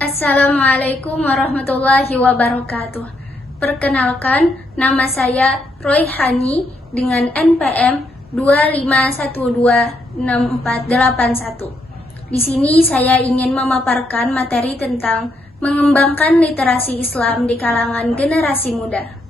Assalamualaikum warahmatullahi wabarakatuh. Perkenalkan, nama saya Royhani dengan NPM 251264881. Di sini saya ingin memaparkan materi tentang mengembangkan literasi Islam di kalangan generasi muda.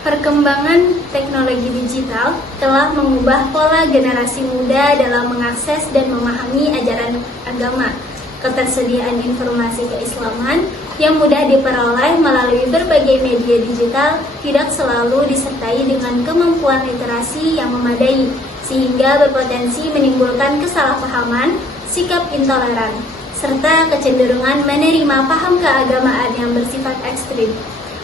Perkembangan teknologi digital telah mengubah pola generasi muda dalam mengakses dan memahami ajaran agama. Ketersediaan informasi keislaman yang mudah diperoleh melalui berbagai media digital tidak selalu disertai dengan kemampuan literasi yang memadai, sehingga berpotensi menimbulkan kesalahpahaman, sikap intoleran, serta kecenderungan menerima paham keagamaan yang bersifat ekstrim.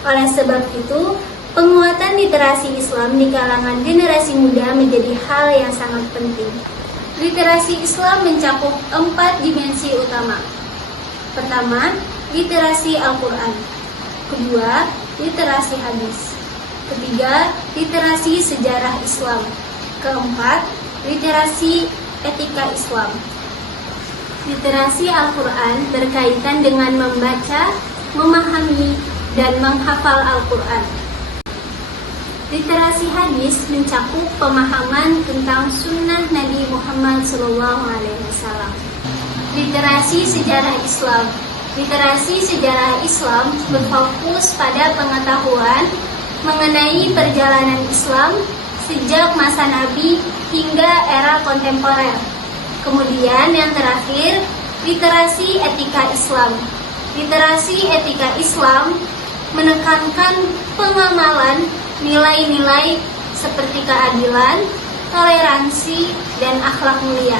Oleh sebab itu, penguatan literasi Islam di kalangan generasi muda menjadi hal yang sangat penting. Literasi Islam mencakup 4 dimensi utama. Pertama, literasi Al-Quran. Kedua, literasi hadis. Ketiga, literasi sejarah Islam. Keempat, literasi etika Islam. Literasi Al-Quran berkaitan dengan membaca, memahami, dan menghafal Al-Quran. Literasi hadis mencakup pemahaman tentang sunnah Nabi Muhammad SAW. Literasi sejarah Islam. Literasi sejarah Islam berfokus pada pengetahuan mengenai perjalanan Islam sejak masa Nabi hingga era kontemporer. Kemudian yang terakhir, literasi etika Islam. Literasi etika Islam menekankan pengamalan nilai-nilai seperti keadilan, toleransi, dan akhlak mulia.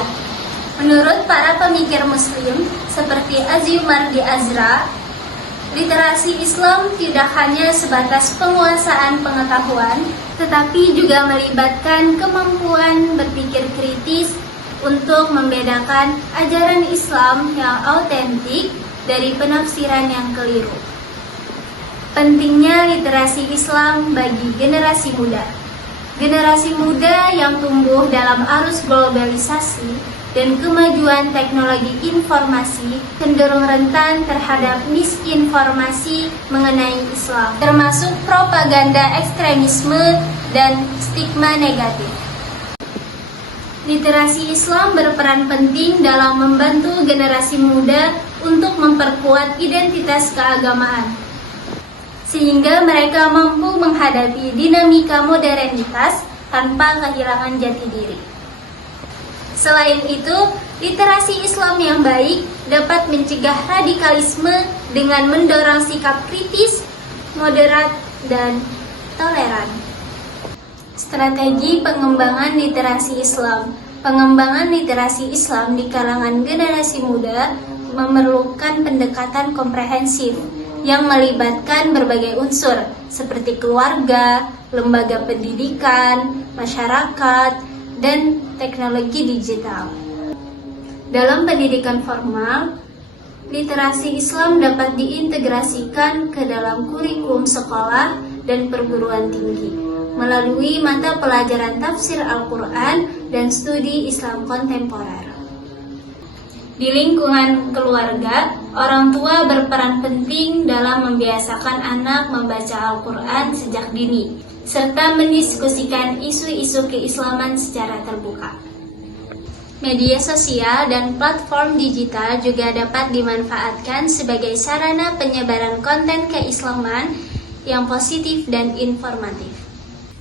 Menurut para pemikir muslim seperti Asyumardi Azra, literasi Islam tidak hanya sebatas penguasaan pengetahuan, tetapi juga melibatkan kemampuan berpikir kritis untuk membedakan ajaran Islam yang autentik dari penafsiran yang keliru. Pentingnya literasi Islam bagi generasi muda. Generasi muda yang tumbuh dalam arus globalisasi dan kemajuan teknologi informasi cenderung rentan terhadap misinformasi mengenai Islam, termasuk propaganda ekstremisme dan stigma negatif. Literasi Islam berperan penting dalam membantu generasi muda untuk memperkuat identitas keagamaan, sehingga mereka mampu menghadapi dinamika modernitas tanpa kehilangan jati diri. Selain itu, literasi Islam yang baik dapat mencegah radikalisme dengan mendorong sikap kritis, moderat, dan toleran. Strategi pengembangan literasi Islam. Pengembangan literasi Islam di kalangan generasi muda memerlukan pendekatan komprehensif yang melibatkan berbagai unsur seperti keluarga, lembaga pendidikan, masyarakat, dan teknologi digital. Dalam pendidikan formal, literasi Islam dapat diintegrasikan ke dalam kurikulum sekolah dan perguruan tinggi melalui mata pelajaran tafsir Al-Quran dan studi Islam kontemporer. Di lingkungan keluarga, orang tua berperan penting dalam membiasakan anak membaca Al-Quran sejak dini, serta mendiskusikan isu-isu keislaman secara terbuka. Media sosial dan platform digital juga dapat dimanfaatkan sebagai sarana penyebaran konten keislaman yang positif dan informatif.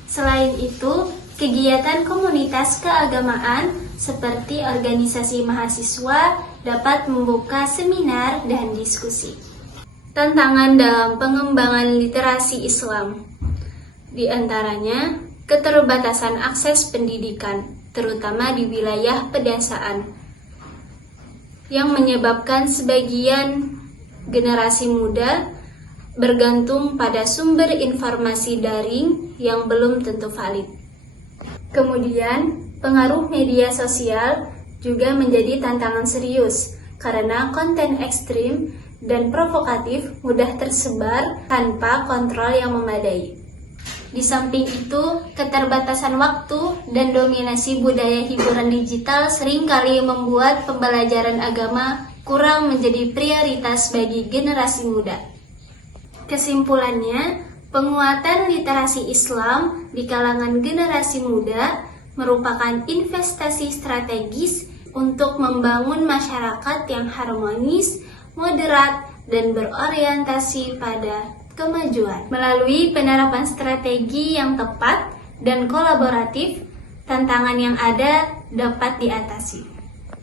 Selain itu, kegiatan komunitas keagamaan seperti organisasi mahasiswa dapat membuka seminar dan diskusi. Tantangan dalam pengembangan literasi Islam, di antaranya keterbatasan akses pendidikan, terutama di wilayah pedesaan, yang menyebabkan sebagian generasi muda bergantung pada sumber informasi daring yang belum tentu valid. Kemudian, pengaruh media sosial juga menjadi tantangan serius karena konten ekstrim dan provokatif mudah tersebar tanpa kontrol yang memadai. Di samping itu, keterbatasan waktu dan dominasi budaya hiburan digital seringkali membuat pembelajaran agama kurang menjadi prioritas bagi generasi muda. Kesimpulannya, penguatan literasi Islam di kalangan generasi muda merupakan investasi strategis untuk membangun masyarakat yang harmonis, moderat, dan berorientasi pada kemajuan. Melalui penerapan strategi yang tepat dan kolaboratif, tantangan yang ada dapat diatasi.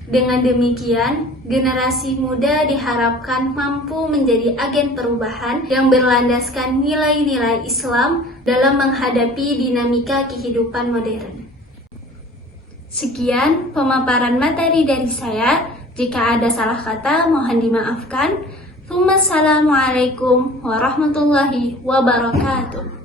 Dengan demikian, generasi muda diharapkan mampu menjadi agen perubahan yang berlandaskan nilai-nilai Islam dalam menghadapi dinamika kehidupan modern. Sekian pemaparan materi dari saya. Jika ada salah kata, mohon dimaafkan. Wassalamualaikum warahmatullahi wabarakatuh.